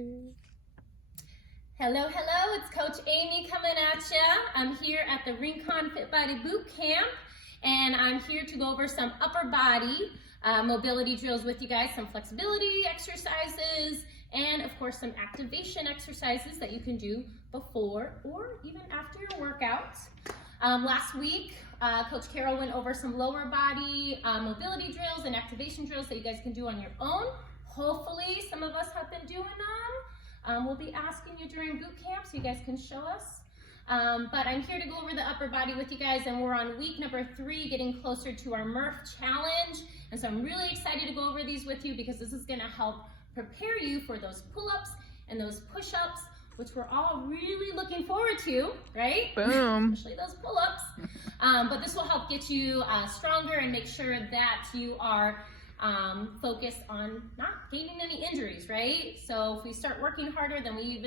Hello, hello, it's Coach Amy coming at ya. I'm here at the Rincon Fit Body Boot Camp, and I'm here to go over some upper body mobility drills with you guys, some flexibility exercises, and of course some activation exercises that you can do before or even after your workouts. Last week, Coach Carol went over some lower body mobility drills and activation drills that you guys can do on your own. Hopefully, some of us have been doing them. We'll be asking you during boot camp so you guys can show us. But I'm here to go over the upper body with you guys, and we're on week number 3, getting closer to our Murph challenge. And so I'm really excited to go over these with you because this is gonna help prepare you for those pull-ups and those push-ups, which we're all really looking forward to, right? Boom. Especially those pull-ups. But this will help get you stronger and make sure that you are focused on not gaining any injuries, right? So if we start working harder, then we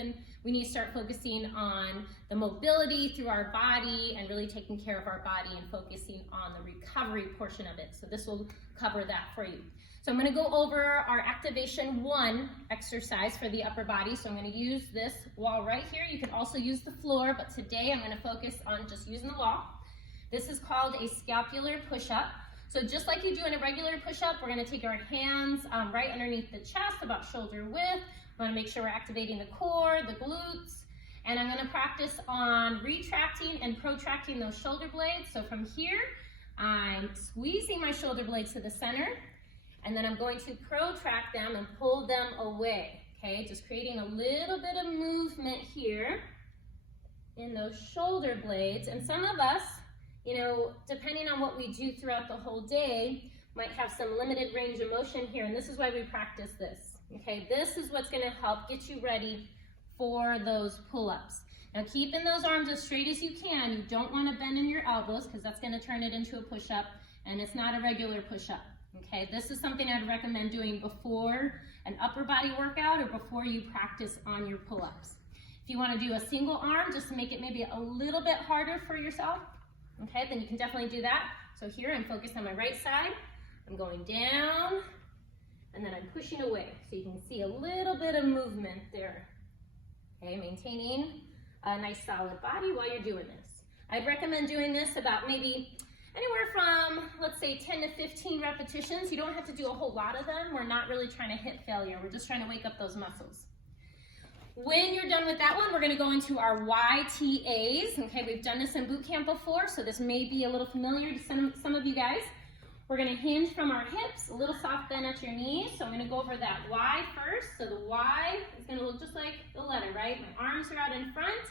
need to start focusing on the mobility through our body and really taking care of our body and focusing on the recovery portion of it. So this will cover that for you. So I'm going to go over our activation 1 exercise for the upper body. So I'm going to use this wall right here. You can also use the floor, but today I'm going to focus on just using the wall. This is called a scapular push-up. So just like you do in a regular push-up, we're going to take our hands right underneath the chest, about shoulder width. We want to make sure we're activating the core, the glutes, and I'm going to practice on retracting and protracting those shoulder blades. So from here, I'm squeezing my shoulder blades to the center, and then I'm going to protract them and pull them away, okay? Just creating a little bit of movement here in those shoulder blades. And some of us, you know, depending on what we do throughout the whole day, might have some limited range of motion here, and this is why we practice this, okay? This is what's gonna help get you ready for those pull-ups. Now, keeping those arms as straight as you can. You don't wanna bend in your elbows because that's gonna turn it into a push-up, and it's not a regular push-up, okay? This is something I'd recommend doing before an upper body workout or before you practice on your pull-ups. If you wanna do a single arm, just to make it maybe a little bit harder for yourself, okay, then you can definitely do that. So here I'm focused on my right side. I'm going down, and then I'm pushing away. So you can see a little bit of movement there. Okay, maintaining a nice solid body while you're doing this. I'd recommend doing this about maybe anywhere from, let's say, 10 to 15 repetitions. You don't have to do a whole lot of them. We're not really trying to hit failure. We're just trying to wake up those muscles. When you're done with that one, we're gonna go into our ytas. Okay, we've done this in boot camp before, so this may be a little familiar to some of you guys. We're gonna hinge from our hips, a little soft bend at your knees. So I'm gonna go over that Y first. So the Y is gonna look just like the letter, right? My arms are out in front.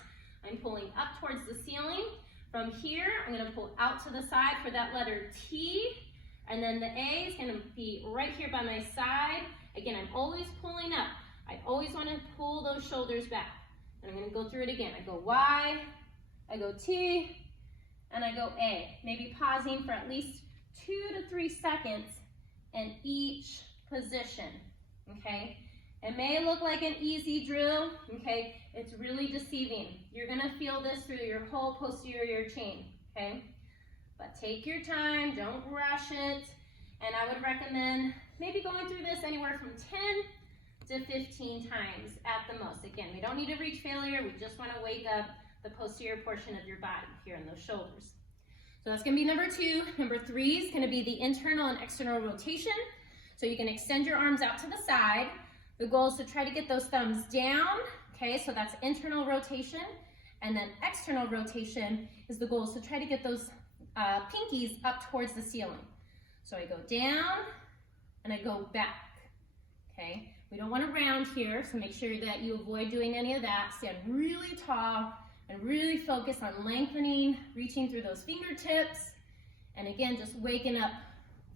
I'm pulling up towards the ceiling. From here, I'm gonna pull out to the side for that letter T. And then the A is gonna be right here by my side. Again, I'm always pulling up. I always want to pull those shoulders back. And I'm going to go through it again. I go Y, I go T, and I go A. Maybe pausing for at least 2 to 3 seconds in each position, okay? It may look like an easy drill, okay? It's really deceiving. You're going to feel this through your whole posterior chain, okay? But take your time, don't rush it. And I would recommend maybe going through this anywhere from 10 to 15 times at the most. Again, we don't need to reach failure. We just want to wake up the posterior portion of your body here in those shoulders. So that's going to be number 2. Number 3 is going to be the internal and external rotation. So you can extend your arms out to the side. The goal is to try to get those thumbs down. Okay, so that's internal rotation. And then external rotation is the goal is to try to get those pinkies up towards the ceiling. So I go down and I go back. Okay. We don't want to round here, so make sure that you avoid doing any of that. Stand really tall and really focus on lengthening, reaching through those fingertips, and again, just waking up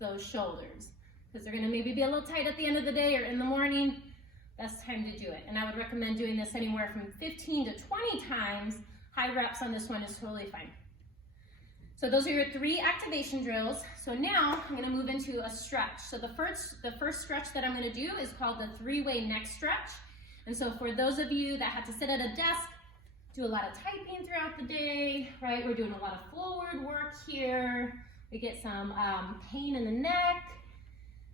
those shoulders because they're going to maybe be a little tight at the end of the day or in the morning. Best time to do it. And I would recommend doing this anywhere from 15 to 20 times. High reps on this one is totally fine. So those are your 3 activation drills. So now I'm gonna move into a stretch. So the first stretch that I'm gonna do is called the 3-way neck stretch. And so for those of you that have to sit at a desk, do a lot of typing throughout the day, right? We're doing a lot of forward work here. We get some pain in the neck.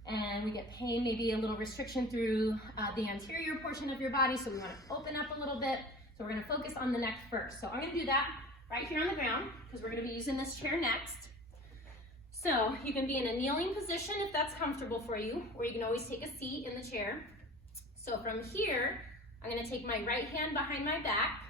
and we get pain, maybe a little restriction through the anterior portion of your body, so we want to open up a little bit. So we're going to focus on the neck first. So I'm going to do that right here on the ground because we're going to be using this chair next. So you can be in a kneeling position if that's comfortable for you, or you can always take a seat in the chair. So from here, I'm going to take my right hand behind my back.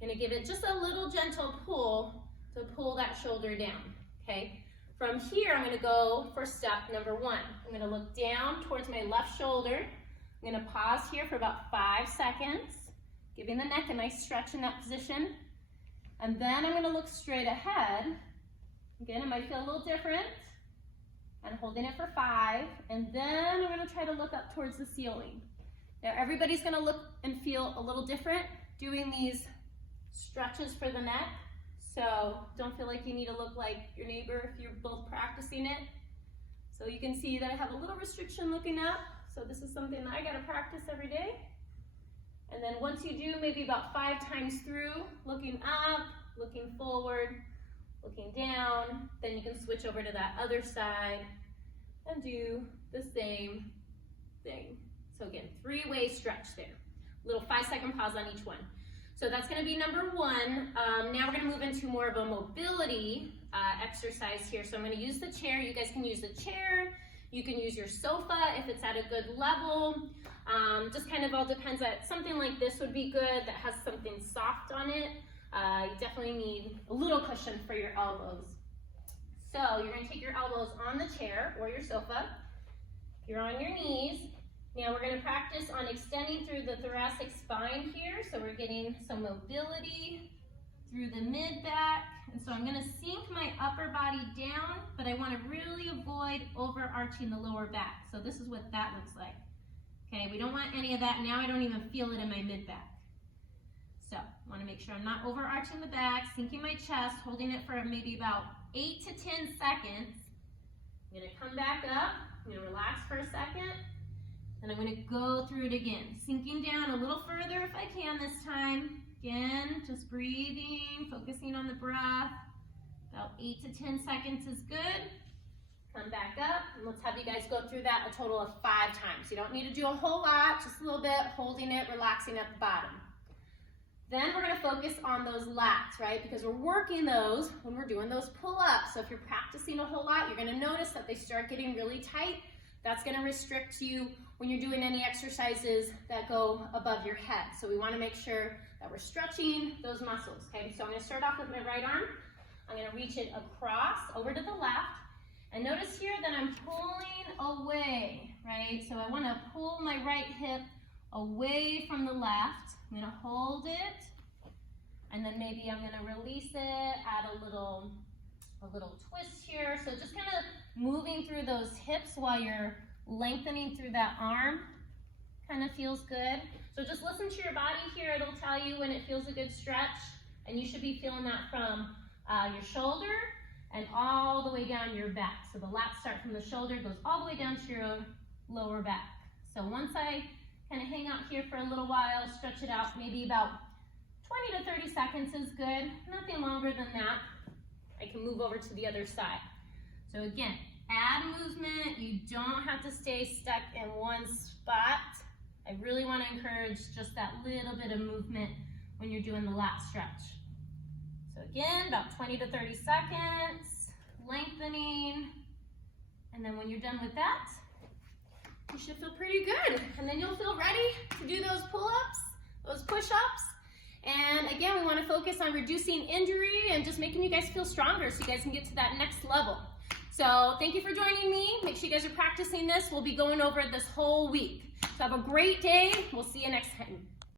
I'm going to give it just a little gentle pull to pull that shoulder down, okay? From here, I'm going to go for step number 1. I'm going to look down towards my left shoulder. I'm going to pause here for about 5 seconds, giving the neck a nice stretch in that position. And then I'm going to look straight ahead. Again, it might feel a little different. And holding it for 5. And then I'm going to try to look up towards the ceiling. Now, everybody's going to look and feel a little different doing these stretches for the neck. So don't feel like you need to look like your neighbor if you're both practicing it. So you can see that I have a little restriction looking up. So this is something that I got to practice every day. And then once you do, maybe about 5 times through, looking up, looking forward, looking down, then you can switch over to that other side and do the same thing. So again, 3-way stretch there. Little 5-second pause on each one. So that's going to be number 1. Now we're going to move into more of a mobility exercise here. So I'm going to use the chair. You guys can use the chair. You can use your sofa if it's at a good level. Just kind of all depends. Something like this would be good that has something soft on it. You definitely need a little cushion for your elbows. So you're going to take your elbows on the chair or your sofa. You're on your knees. Now we're going to practice on extending through the thoracic spine here. So we're getting some mobility through the mid-back. And so I'm going to sink my upper body down, but I want to really avoid overarching the lower back. So this is what that looks like. Okay, we don't want any of that. Now I don't even feel it in my mid-back. So I want to make sure I'm not overarching the back, sinking my chest, holding it for maybe about 8 to 10 seconds. I'm going to come back up. I'm going to relax for a second. And I'm going to go through it again, sinking down a little further if I can this time. Again, just breathing, focusing on the breath. About 8 to 10 seconds is good. Come back up, and let's have you guys go through that a total of 5 times. You don't need to do a whole lot, just a little bit, holding it, relaxing at the bottom. Then we're going to focus on those lats, right? Because we're working those when we're doing those pull-ups. So if you're practicing a whole lot, you're going to notice that they start getting really tight. That's going to restrict you when you're doing any exercises that go above your head. So we want to make sure that we're stretching those muscles, okay? So I'm going to start off with my right arm. I'm going to reach it across over to the left. And notice here that I'm pulling away, right? So I want to pull my right hip away from the left. I'm going to hold it. And then maybe I'm going to release it, add a little twist here. So just kind of moving through those hips while you're lengthening through that arm. Kind of feels good. So just listen to your body here. It'll tell you when it feels a good stretch. And you should be feeling that from your shoulder and all the way down your back. So the lats start from the shoulder, goes all the way down to your lower back. So once I kind of hang out here for a little while, stretch it out, maybe about 20 to 30 seconds is good. Nothing longer than that. I can move over to the other side. So again, add movement. You don't have to stay stuck in one spot. I really want to encourage just that little bit of movement when you're doing the lat stretch. So again, about 20 to 30 seconds, lengthening. And then when you're done with that, you should feel pretty good. And then you'll feel ready to do those pull-ups, those push-ups. And again, we want to focus on reducing injury and just making you guys feel stronger so you guys can get to that next level. So thank you for joining me. Make sure you guys are practicing this. We'll be going over it this whole week. So have a great day. We'll see you next time.